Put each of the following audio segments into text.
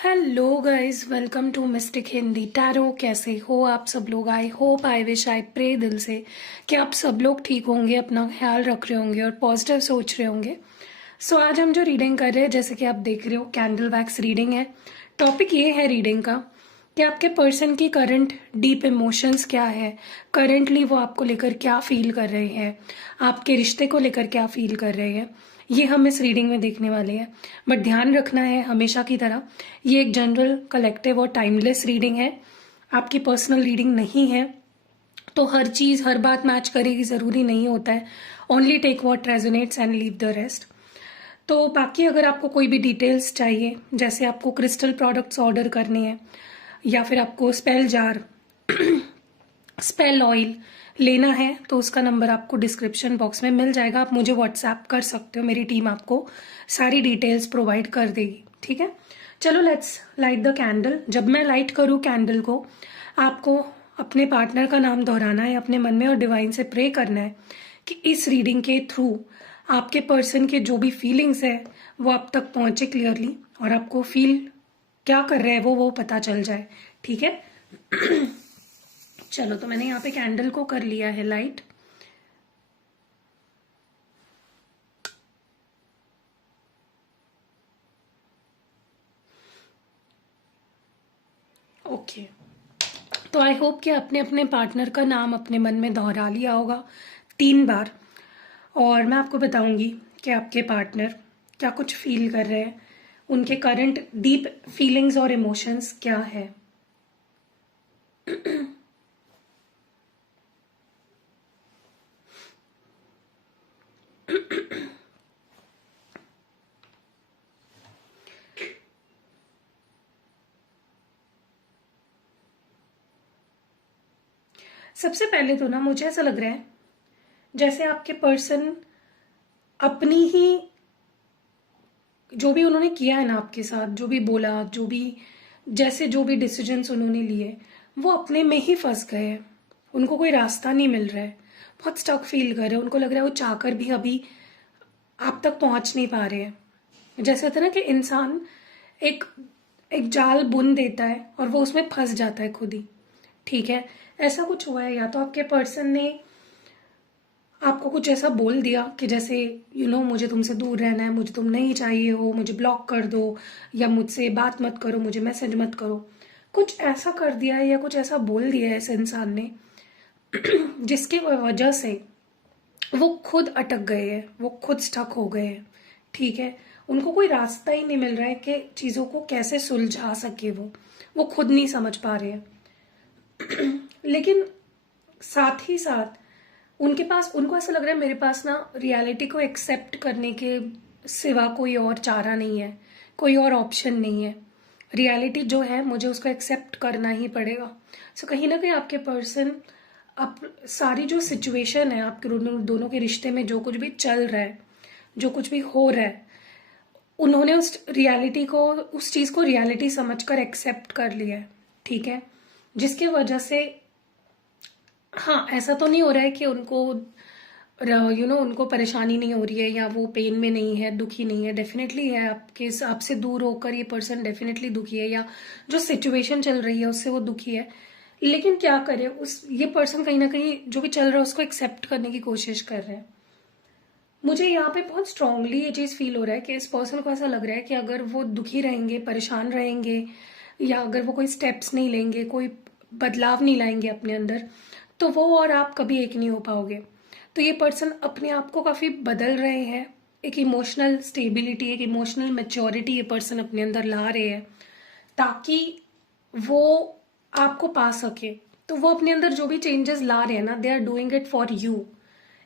Hello guys, welcome to mystic Hindi tarot. कैसे हो आप सब लोग? I hope, I wish, I pray दिल से कि आप सब लोग ठीक होंगे, अपना ख्याल रख रहे होंगे और पॉजिटिव सोच रहे होंगे। सो आज हम जो रीडिंग कर रहे हैं, जैसे कि आप देख रहे हो, कैंडल वैक्स रीडिंग है। टॉपिक ये है रीडिंग का कि आपके पर्सन की करंट डीप इमोशंस क्या है, करंटली वो आपको लेकर क्या फील कर रहे हैं, आपके रिश्ते को लेकर क्या फील कर रहे हैं, ये हम इस रीडिंग में देखने वाले हैं। बट ध्यान रखना है हमेशा की तरह, ये एक जनरल, कलेक्टिव और टाइमलेस रीडिंग है, आपकी पर्सनल रीडिंग नहीं है। तो हर चीज़ हर बात मैच करेगी ज़रूरी नहीं होता है। Only take what resonates and leave the rest. तो बाकी अगर आपको कोई भी डिटेल्स चाहिए, जैसे आपको क्रिस्टल प्रोडक्ट्स ऑर्डर करने हैं या फिर आपको स्पेल जार स्पेल ऑयल लेना है, तो उसका नंबर आपको डिस्क्रिप्शन बॉक्स में मिल जाएगा। आप मुझे व्हाट्सएप कर सकते हो, मेरी टीम आपको सारी डिटेल्स प्रोवाइड कर देगी। ठीक है, चलो लेट्स लाइट द कैंडल। जब मैं लाइट करूँ कैंडल को, आपको अपने पार्टनर का नाम दोहराना है अपने मन में और डिवाइन से प्रे करना है कि इस रीडिंग के थ्रू आपके पर्सन के जो भी फीलिंग्स है वो आप तक पहुंचे क्लियरली, और आपको फील क्या कर रहे हैं वो पता चल जाए। ठीक है चलो, तो मैंने यहाँ पे कैंडल को कर लिया है लाइट। ओके, तो आई होप कि आपने अपने पार्टनर का नाम अपने मन में दोहरा लिया होगा 3 बार। और मैं आपको बताऊंगी कि आपके पार्टनर क्या कुछ फील कर रहे हैं, उनके करंट डीप फीलिंग्स और इमोशंस क्या है। सबसे पहले तो ना मुझे ऐसा लग रहा है जैसे आपके पर्सन अपनी ही, जो भी उन्होंने किया है ना आपके साथ, जो भी बोला, जो भी डिसीजंस उन्होंने लिए, वो अपने में ही फंस गए हैं। उनको कोई रास्ता नहीं मिल रहा है, बहुत स्टक फील कर रहे हैं। उनको लग रहा है वो चाहकर भी अभी आप तक पहुंच नहीं पा रहे हैं। जैसे होता है ना कि इंसान एक एक जाल बुन देता है और वो उसमें फंस जाता है खुद ही। ठीक है, ऐसा कुछ हुआ है। या तो आपके पर्सन ने आपको कुछ ऐसा बोल दिया कि जैसे मुझे तुमसे दूर रहना है, मुझे तुम नहीं चाहिए हो, मुझे ब्लॉक कर दो, या मुझसे बात मत करो, मुझे मैसेज मत करो। कुछ ऐसा कर दिया है या कुछ ऐसा बोल दिया है इस इंसान ने जिसकी वजह से वो खुद अटक गए हैं, वो खुद स्टक हो गए हैं। ठीक है, उनको कोई रास्ता ही नहीं मिल रहा है कि चीज़ों को कैसे सुलझा सके। वो खुद नहीं समझ पा रहे हैं। लेकिन साथ ही साथ उनको ऐसा लग रहा है मेरे पास ना रियलिटी को एक्सेप्ट करने के सिवा कोई और चारा नहीं है, कोई और ऑप्शन नहीं है। रियलिटी जो है मुझे उसको एक्सेप्ट करना ही पड़ेगा। सो कहीं ना कहीं आपके पर्सन अब सारी जो सिचुएशन है आपके दोनों के रिश्ते में, जो कुछ भी चल रहा है, जो कुछ भी हो रहा है, उन्होंने उस चीज़ को रियलिटी समझकर एक्सेप्ट कर लिया है। ठीक है, जिसकी वजह से हाँ, ऐसा तो नहीं हो रहा है कि उनको परेशानी नहीं हो रही है या वो पेन में नहीं है, दुखी नहीं है। डेफिनेटली है, आपसे दूर होकर ये पर्सन डेफिनेटली दुखी है, या जो सिचुएशन चल रही है उससे वो दुखी है। लेकिन क्या करे, ये पर्सन कहीं ना कहीं जो भी चल रहा है उसको एक्सेप्ट करने की कोशिश कर रहे हैं। मुझे यहाँ पे बहुत स्ट्रांगली ये चीज़ फील हो रहा है कि इस पर्सन को ऐसा लग रहा है कि अगर वो दुखी रहेंगे, परेशान रहेंगे, या अगर वो कोई स्टेप्स नहीं लेंगे, कोई बदलाव नहीं लाएंगे अपने अंदर, तो वो और आप कभी एक नहीं हो पाओगे। तो ये पर्सन अपने आप को काफ़ी बदल रहे हैं। एक इमोशनल स्टेबिलिटी, एक इमोशनल मैच्योरिटी ये पर्सन अपने अंदर ला रहे हैं ताकि वो आपको पा सके। तो वो अपने अंदर जो भी चेंजेस ला रहे हैं ना, they are doing it for you,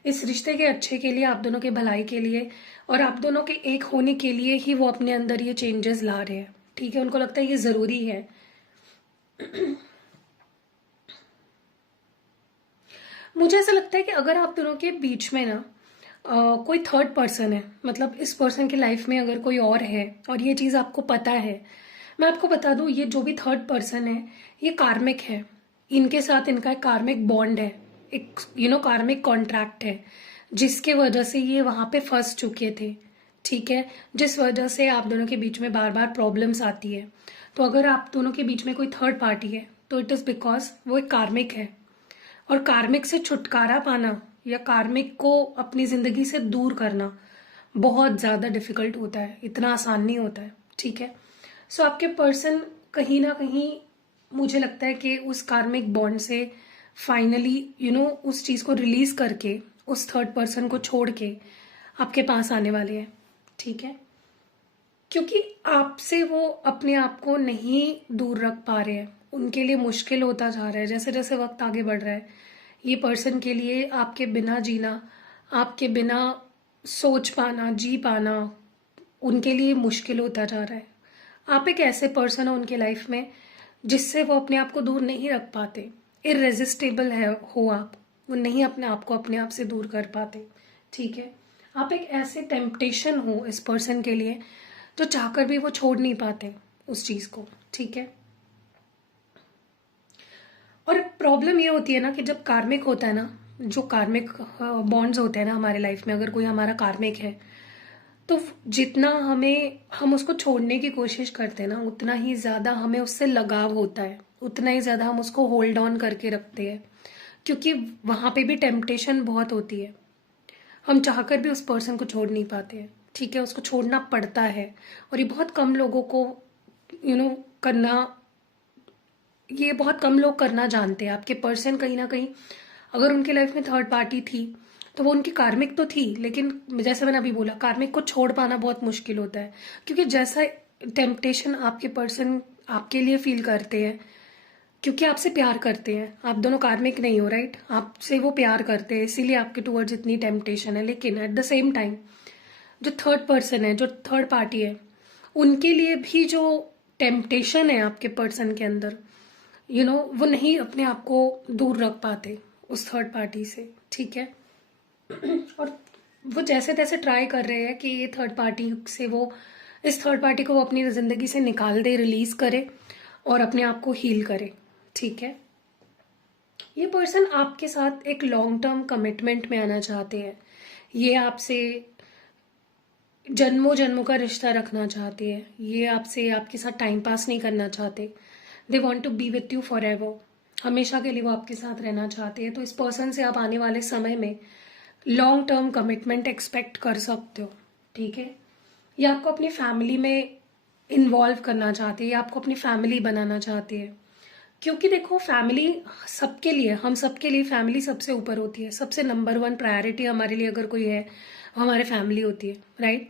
इस रिश्ते के अच्छे के लिए, आप दोनों के भलाई के लिए, और आप दोनों के एक होने के लिए ही वो अपने अंदर ये चेंजेस ला रहे हैं। ठीक है, उनको लगता है ये ज़रूरी है। मुझे ऐसा लगता है कि अगर आप दोनों के बीच में ना कोई थर्ड पर्सन है, मतलब इस पर्सन की लाइफ में अगर कोई और है और ये चीज़ आपको पता है, मैं आपको बता दूं, ये जो भी थर्ड पर्सन है ये कार्मिक है। इनके साथ इनका एक कार्मिक बॉन्ड है, एक कार्मिक कॉन्ट्रैक्ट है, जिसके वजह से ये वहां पे फंस चुके थे। ठीक है, जिस वजह से आप दोनों के बीच में बार बार प्रॉब्लम्स आती है। तो अगर आप दोनों के बीच में कोई थर्ड पार्टी है तो इट इज़ बिकॉज वो एक कार्मिक है, और कार्मिक से छुटकारा पाना या कार्मिक को अपनी जिंदगी से दूर करना बहुत ज़्यादा डिफिकल्ट होता है, इतना आसान नहीं होता है। ठीक है, सो आपके पर्सन कहीं ना कहीं मुझे लगता है कि उस कार्मिक बॉन्ड से फाइनली उस चीज़ को रिलीज करके उस थर्ड पर्सन को छोड़ के आपके पास आने वाले हैं। ठीक है, क्योंकि आपसे वो अपने आप को नहीं दूर रख पा रहे हैं, उनके लिए मुश्किल होता जा रहा है जैसे जैसे वक्त आगे बढ़ रहा है। ये पर्सन के लिए आपके बिना जीना, आपके बिना सोच पाना, जी पाना उनके लिए मुश्किल होता जा रहा है। आप एक ऐसे पर्सन हो उनके लाइफ में जिससे वो अपने आप को दूर नहीं रख पाते, इररेजिस्टेबल है हो आप, वो नहीं अपने आप को अपने आप से दूर कर पाते। ठीक है, आप एक ऐसे टेम्पटेशन हो इस पर्सन के लिए जो चाहकर भी वो छोड़ नहीं पाते उस चीज को। ठीक है, और प्रॉब्लम ये होती है ना कि जब कार्मिक होता है ना, जो कार्मिक बॉन्ड्स होते हैं ना हमारे लाइफ में, अगर कोई हमारा कार्मिक है तो जितना हम उसको छोड़ने की कोशिश करते हैं ना, उतना ही ज्यादा हमें उससे लगाव होता है, उतना ही ज्यादा हम उसको होल्ड ऑन करके रखते हैं, क्योंकि वहां पे भी टेम्पटेशन बहुत होती है। हम चाहकर भी उस पर्सन को छोड़ नहीं पाते हैं। ठीक है, उसको छोड़ना पड़ता है, और ये बहुत कम लोगों को करना, ये बहुत कम लोग करना जानते हैं। आपके पर्सन कहीं ना कहीं अगर उनकी लाइफ में थर्ड पार्टी थी तो वो उनकी कार्मिक तो थी, लेकिन जैसे मैंने अभी बोला कार्मिक को छोड़ पाना बहुत मुश्किल होता है, क्योंकि जैसा टेम्पटेशन आपके पर्सन आपके लिए फील करते हैं, क्योंकि आपसे प्यार करते हैं, आप दोनों कार्मिक नहीं हो, राइट, आपसे वो प्यार करते हैं, इसीलिए आपके टूवर्ड्स इतनी टेम्पटेशन है। लेकिन एट द सेम टाइम जो थर्ड पर्सन है, जो थर्ड पार्टी है, उनके लिए भी जो टेम्पटेशन है आपके पर्सन के अंदर, वो नहीं अपने आप को दूर रख पाते उस थर्ड पार्टी से। ठीक है, और वो जैसे तैसे ट्राई कर रहे हैं कि ये थर्ड पार्टी से वो इस थर्ड पार्टी को वो अपनी जिंदगी से निकाल दे, रिलीज करे और अपने आप को हील करे। ठीक है, ये पर्सन आपके साथ एक लॉन्ग टर्म कमिटमेंट में आना चाहते हैं, ये आपसे जन्मों जन्मों का रिश्ता रखना चाहते हैं, ये आपसे आपके साथ टाइम पास नहीं करना चाहते। They want to be with you forever, हमेशा के लिए वो आपके साथ रहना चाहते हैं। तो इस पर्सन से आप आने वाले समय में लॉन्ग टर्म कमिटमेंट एक्सपेक्ट कर सकते हो। ठीक है, ये आपको अपनी फैमिली में इन्वॉल्व करना चाहते हैं, या आपको अपनी फैमिली बनाना चाहते हैं, क्योंकि देखो फैमिली सबके लिए, हम सबके लिए फैमिली सबसे ऊपर होती है, सबसे नंबर वन प्रायोरिटी हमारे लिए अगर कोई है वो हमारे फैमिली होती है, राइट।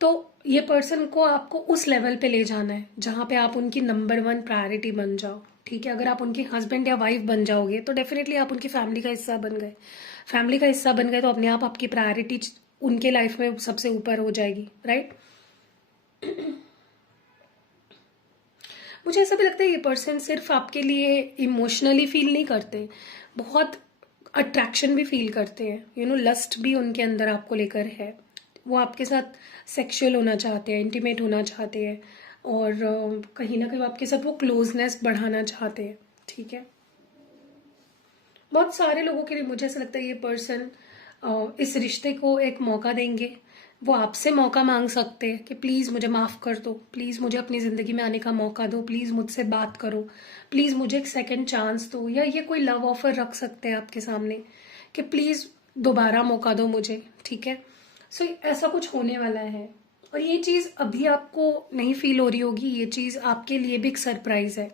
तो ये पर्सन को आपको उस लेवल पे ले जाना है जहां पे आप उनकी नंबर वन प्रायोरिटी बन जाओ। ठीक है, अगर आप उनके हस्बैंड या वाइफ बन जाओगे तो डेफिनेटली आप उनकी फैमिली का हिस्सा बन गए, फैमिली का हिस्सा बन गए तो अपने आप आपकी प्रायोरिटी उनके लाइफ में सबसे ऊपर हो जाएगी, राइट। मुझे ऐसा भी लगता है ये पर्सन सिर्फ आपके लिए इमोशनली फील नहीं करते, बहुत अट्रैक्शन भी फील करते हैं, लस्ट भी उनके अंदर आपको लेकर है। वो आपके साथ सेक्सुअल होना चाहते हैं, इंटीमेट होना चाहते हैं, और कहीं ना कहीं आपके साथ वो क्लोजनेस बढ़ाना चाहते हैं। ठीक है, बहुत सारे लोगों के लिए मुझे ऐसा लगता है ये पर्सन इस रिश्ते को एक मौका देंगे। वो आपसे मौका मांग सकते हैं कि प्लीज़ मुझे माफ़ कर दो, प्लीज़ मुझे अपनी ज़िंदगी में आने का मौका दो, प्लीज़ मुझसे बात करो, प्लीज़ मुझे एक सेकंड चांस दो। या ये कोई लव ऑफर रख सकते हैं आपके सामने कि प्लीज़ दोबारा मौका दो मुझे। ठीक है, सो ऐसा कुछ होने वाला है, और ये चीज़ अभी आपको नहीं फील हो रही होगी, ये चीज़ आपके लिए भी एक सरप्राइज है,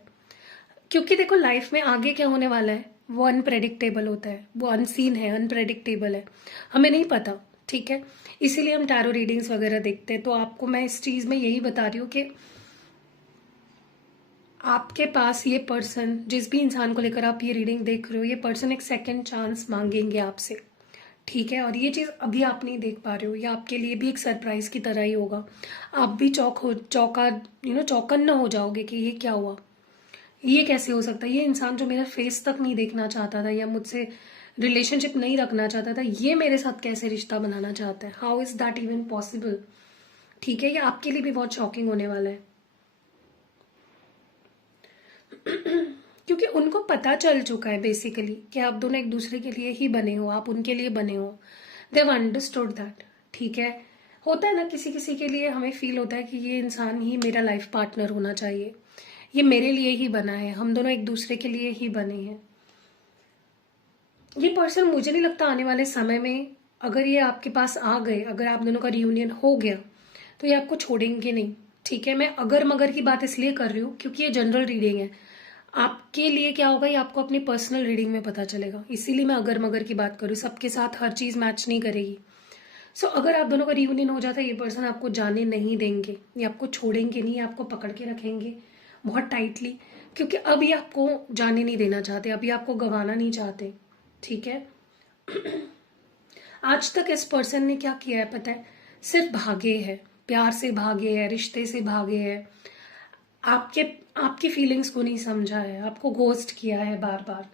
क्योंकि देखो लाइफ में आगे क्या होने वाला है वो अनप्रेडिक्टेबल होता है, वो अनसीन है, अनप्रेडिक्टेबल है, हमें नहीं पता। ठीक है, इसीलिए हम टैरो रीडिंग्स वगैरह देखते हैं। तो आपको मैं इस चीज में यही बता रही हूँ कि आपके पास ये पर्सन, जिस भी इंसान को लेकर आप ये रीडिंग देख रहे हो, ये पर्सन एक सेकंड चांस मांगेंगे आपसे। ठीक है, और ये चीज अभी आप नहीं देख पा रहे हो, ये आपके लिए भी एक सरप्राइज की तरह ही होगा। आप भी चौकन्न हो जाओगे कि ये क्या हुआ, ये कैसे हो सकता है, ये इंसान जो मेरा फेस तक नहीं देखना चाहता था या मुझसे रिलेशनशिप नहीं रखना चाहता था, ये मेरे साथ कैसे रिश्ता बनाना चाहता है, how is that even possible. ठीक है, ये आपके लिए भी बहुत शॉकिंग होने वाला है, क्योंकि उनको पता चल चुका है बेसिकली कि आप दोनों एक दूसरे के लिए ही बने हो, आप उनके लिए बने हो। देव अंडरस्टूड दैट। ठीक है, होता है ना, किसी किसी के लिए हमें फील होता है कि ये इंसान ही मेरा लाइफ पार्टनर होना चाहिए, ये मेरे लिए ही बना है, हम दोनों एक दूसरे के लिए ही बने हैं। ये पर्सन मुझे नहीं लगता आने वाले समय में, अगर ये आपके पास आ गए, अगर आप दोनों का रियूनियन हो गया, तो ये आपको छोड़ेंगे नहीं। ठीक है, मैं अगर मगर की बात इसलिए कर रही हूँ क्योंकि ये जनरल रीडिंग है। आपके लिए क्या होगा ये आपको अपनी पर्सनल रीडिंग में पता चलेगा, इसीलिए मैं अगर मगर की बात करूँ। सबके साथ हर चीज मैच नहीं करेगी। सो अगर आप दोनों का रियूनियन हो जाता है, ये पर्सन आपको जाने नहीं देंगे, ये आपको छोड़ेंगे नहीं, ये आपको पकड़ के रखेंगे बहुत टाइटली, क्योंकि अब ये आपको जाने नहीं देना चाहते, अब ये आपको गंवाना नहीं चाहते। ठीक है, आज तक इस पर्सन ने क्या किया है पता है? सिर्फ भागे है, प्यार से भागे है, रिश्ते से भागे है, आपके आपकी फीलिंग्स को नहीं समझा है, आपको घोस्ट किया है बार बार।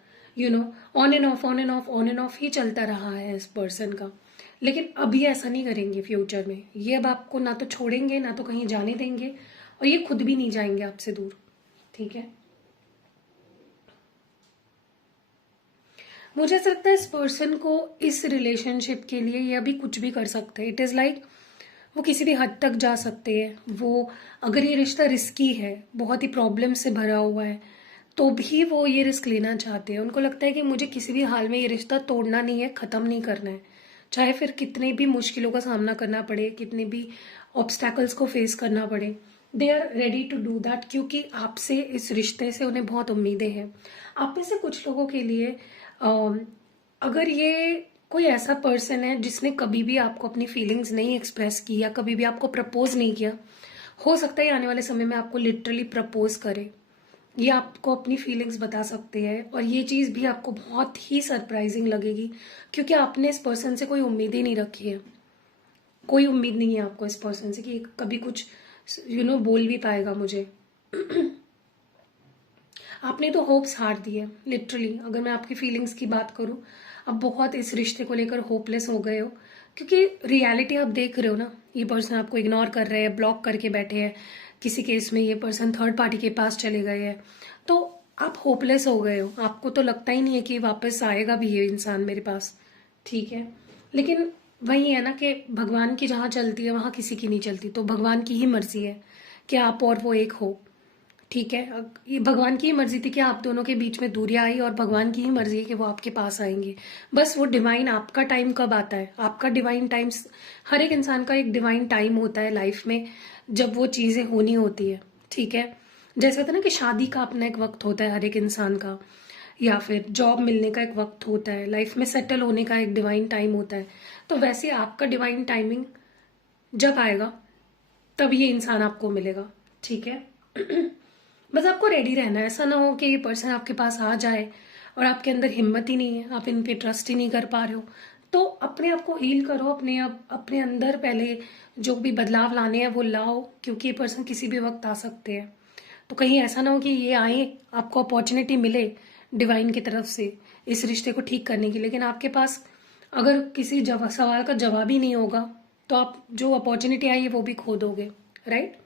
On and off, on and off, on and off ही चलता रहा है इस पर्सन का। लेकिन अभी ऐसा नहीं करेंगे फ्यूचर में, ये अब आपको ना तो छोड़ेंगे ना तो कहीं जाने देंगे, और ये खुद भी नहीं जाएंगे आपसे दूर। ठीक है, मुझे ऐसा लगता है इस पर्सन को इस रिलेशनशिप के लिए ये अभी कुछ भी कर सकते हैं। इट इज़ लाइक वो किसी भी हद तक जा सकते हैं। वो अगर ये रिश्ता रिस्की है, बहुत ही प्रॉब्लम से भरा हुआ है, तो भी वो ये रिस्क लेना चाहते हैं। उनको लगता है कि मुझे किसी भी हाल में ये रिश्ता तोड़ना नहीं है, ख़त्म नहीं करना है, चाहे फिर कितने भी मुश्किलों का सामना करना पड़े, कितने भी ऑब्स्टैकल्स को फेस करना पड़े। They are ready to do that, क्योंकि आपसे, इस रिश्ते से उन्हें बहुत उम्मीदें हैं। आप में से कुछ लोगों के लिए अगर ये कोई ऐसा पर्सन है जिसने कभी भी आपको अपनी फीलिंग्स नहीं एक्सप्रेस की या कभी भी आपको प्रपोज नहीं किया, हो सकता है आने वाले समय में आपको लिटरली प्रपोज करे। ये आपको अपनी फीलिंग्स बता सकते हैं, और ये चीज़ भी आपको बहुत ही सरप्राइजिंग लगेगी, क्योंकि आपने इस पर्सन से कोई उम्मीद ही नहीं रखी है। कोई उम्मीद नहीं है आपको इस पर्सन से कि कभी कुछ बोल भी पाएगा मुझे। आपने तो होप्स हार दी है लिटरली। अगर मैं आपकी फीलिंग्स की बात करूं, अब बहुत इस रिश्ते को लेकर होपलेस हो गए हो, क्योंकि रियलिटी आप देख रहे हो ना, ये पर्सन आपको इग्नोर कर रहे हैं, ब्लॉक करके बैठे हैं, किसी केस में ये पर्सन थर्ड पार्टी के पास चले गए हैं, तो आप होपलेस हो गए हो। आपको तो लगता ही नहीं है कि वापस आएगा भी ये इंसान मेरे पास। ठीक है, लेकिन वही है ना कि भगवान की जहाँ चलती है वहाँ किसी की नहीं चलती, तो भगवान की ही मर्जी है कि आप और वो एक हो। ठीक है, ये भगवान की ही मर्जी थी कि आप दोनों के बीच में दूरियां आई, और भगवान की ही मर्जी है कि वो आपके पास आएंगे। बस वो डिवाइन आपका टाइम कब आता है, आपका डिवाइन टाइम, हर एक इंसान का एक डिवाइन टाइम होता है लाइफ में, जब वो चीजें होनी होती है। ठीक है, जैसे होता है ना कि शादी का अपना एक वक्त होता है हर एक इंसान का, या फिर जॉब मिलने का एक वक्त होता है, लाइफ में सेटल होने का एक डिवाइन टाइम होता है, तो वैसे आपका डिवाइन टाइमिंग जब आएगा तब ये इंसान आपको मिलेगा। ठीक है, बस आपको रेडी रहना है। ऐसा ना हो कि ये पर्सन आपके पास आ जाए और आपके अंदर हिम्मत ही नहीं है, आप इन पे ट्रस्ट ही नहीं कर पा रहे हो। तो अपने आप को हील करो, अपने अंदर पहले जो भी बदलाव लाने हैं वो लाओ, क्योंकि ये पर्सन किसी भी वक्त आ सकते हैं। तो कहीं ऐसा ना हो कि ये आए, आपको अपॉर्चुनिटी मिले डिवाइन की तरफ से इस रिश्ते को ठीक करने की, लेकिन आपके पास अगर किसी सवाल का जवाब ही नहीं होगा, तो आप जो अपॉर्चुनिटी आई है वो भी खो दोगे। राइट,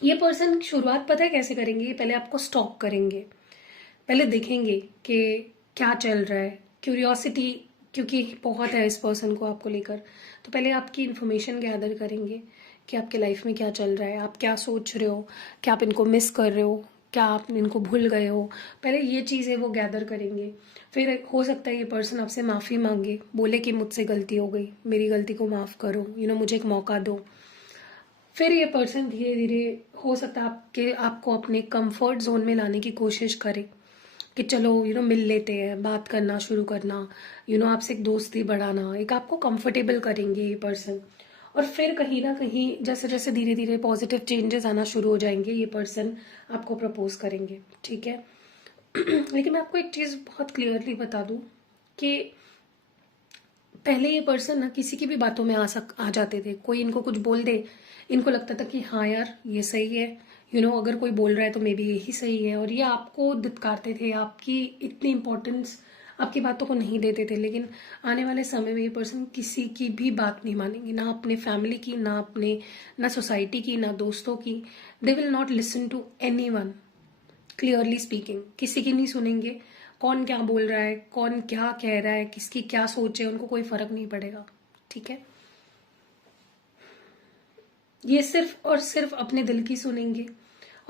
ये पर्सन शुरुआत पता है कैसे करेंगे? ये पहले आपको स्टॉक करेंगे, पहले देखेंगे कि क्या चल रहा है, क्यूरियोसिटी क्योंकि बहुत है इस पर्सन को आपको लेकर। तो पहले आपकी इन्फॉर्मेशन गैदर करेंगे कि आपके लाइफ में क्या चल रहा है, आप क्या सोच रहे हो, क्या आप इनको मिस कर रहे हो, क्या आप इनको भूल गए हो। पहले ये चीज़ें वो गैदर करेंगे। फिर हो सकता है ये पर्सन आपसे माफ़ी मांगे, बोले कि मुझसे गलती हो गई, मेरी गलती को माफ़ करो, मुझे एक मौका दो। फिर ये पर्सन धीरे धीरे हो सकता है आपको अपने कंफर्ट जोन में लाने की कोशिश करे कि चलो मिल लेते हैं, बात करना शुरू करना, आपसे एक दोस्ती बढ़ाना, एक आपको कंफर्टेबल करेंगे ये पर्सन। और फिर कहीं ना कहीं जैसे जैसे धीरे धीरे पॉजिटिव चेंजेस आना शुरू हो जाएंगे, ये पर्सन आपको प्रपोज करेंगे। ठीक है, लेकिन मैं आपको एक चीज़ बहुत क्लियरली बता दूं कि पहले ये पर्सन ना किसी की भी बातों में आ जाते थे। कोई इनको कुछ बोल दे, इनको लगता था कि हाँ यार ये सही है, अगर कोई बोल रहा है तो मे बी यही सही है, और ये आपको धिक्कारते थे, आपकी इतनी इंपॉर्टेंस आपकी बातों को नहीं देते थे। लेकिन आने वाले समय में ये पर्सन किसी की भी बात नहीं मानेंगे, ना अपने फैमिली की, ना सोसाइटी की, ना दोस्तों की। They will not listen to anyone. Clearly speaking, किसी की नहीं सुनेंगे। कौन क्या बोल रहा है, कौन क्या कह रहा है, किसकी क्या सोच है, उनको कोई फर्क नहीं पड़ेगा। ठीक है, ये सिर्फ और सिर्फ अपने दिल की सुनेंगे।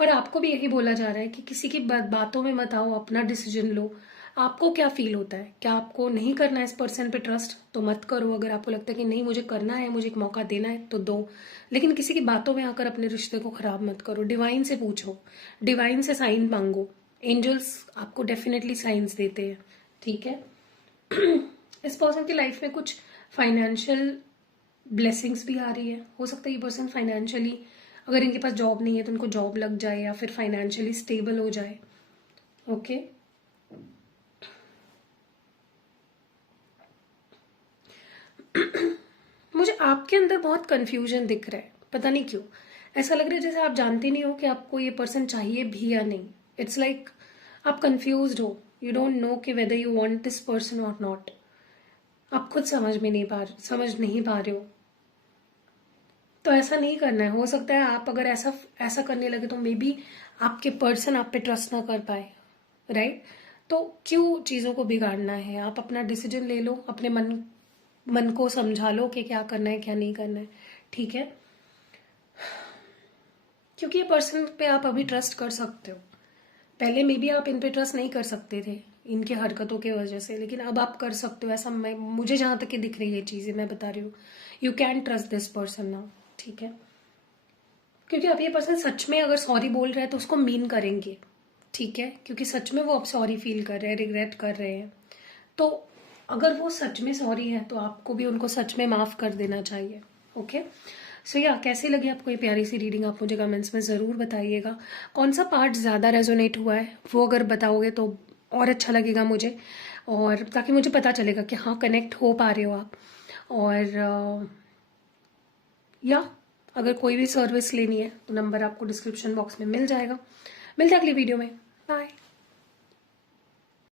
और आपको भी यही बोला जा रहा है कि किसी की बातों में मत आओ, अपना डिसीजन लो। आपको क्या फील होता है, क्या आपको नहीं करना है इस पर्सन पे ट्रस्ट, तो मत करो। अगर आपको लगता है कि नहीं मुझे करना है, मुझे एक मौका देना है, तो दो। लेकिन किसी की बातों में आकर अपने रिश्ते को खराब मत करो। डिवाइन से पूछो, डिवाइन से साइन मांगो। एंजल्स आपको डेफिनेटली साइंस देते हैं, ठीक है। इस पर्सन की लाइफ में कुछ फाइनेंशियल ब्लेसिंग्स भी आ रही है। हो सकता है ये पर्सन फाइनेंशियली, अगर इनके पास जॉब नहीं है तो उनको जॉब लग जाए या फिर फाइनेंशियली स्टेबल हो जाए। ओके, मुझे आपके अंदर बहुत कंफ्यूजन दिख रहा है, पता नहीं क्यों। ऐसा लग रहा है जैसे आप जानते नहीं हो कि आपको ये पर्सन चाहिए भी या नहीं। इट्स लाइक आप कंफ्यूज हो, यू डोंट नो कि whether you want this person और नॉट। आप खुद समझ नहीं पा रहे हो। तो ऐसा नहीं करना है। हो सकता है आप अगर ऐसा ऐसा करने लगे तो मे बी आपके पर्सन आप पे ट्रस्ट ना कर पाए, राइट। तो क्यों चीज़ों को बिगाड़ना है। आप अपना डिसीजन ले लो, अपने मन को समझा लो कि क्या करना है क्या नहीं करना है, ठीक है। क्योंकि ये पर्सन पे आप अभी ट्रस्ट कर सकते हो। पहले मे बी आप इन पे ट्रस्ट नहीं कर सकते थे इनके हरकतों की वजह से, लेकिन अब आप कर सकते हो। ऐसा मुझे जहां तक कि दिख रही है चीज़ें, मैं बता रही हूँ। You can trust this person now, ठीक है। क्योंकि अब ये पर्सन सच में अगर सॉरी बोल रहा है तो उसको मीन करेंगे, ठीक है। क्योंकि सच में वो अब सॉरी फील कर रहे हैं, रिग्रेट कर रहे हैं। तो अगर वो सच में सॉरी है तो आपको भी उनको सच में माफ कर देना चाहिए, ओके। सो या कैसी लगी आपको ये प्यारी सी रीडिंग, आप मुझे कमेंट्स में ज़रूर बताइएगा। कौन सा पार्ट ज़्यादा रेजोनेट हुआ है वो अगर बताओगे तो और अच्छा लगेगा मुझे, और ताकि मुझे पता चलेगा कि हाँ कनेक्ट हो पा रहे हो आप। और या अगर कोई भी सर्विस लेनी है तो नंबर आपको डिस्क्रिप्शन बॉक्स में मिल जाएगा। मिलते हैं अगली वीडियो में, बाय।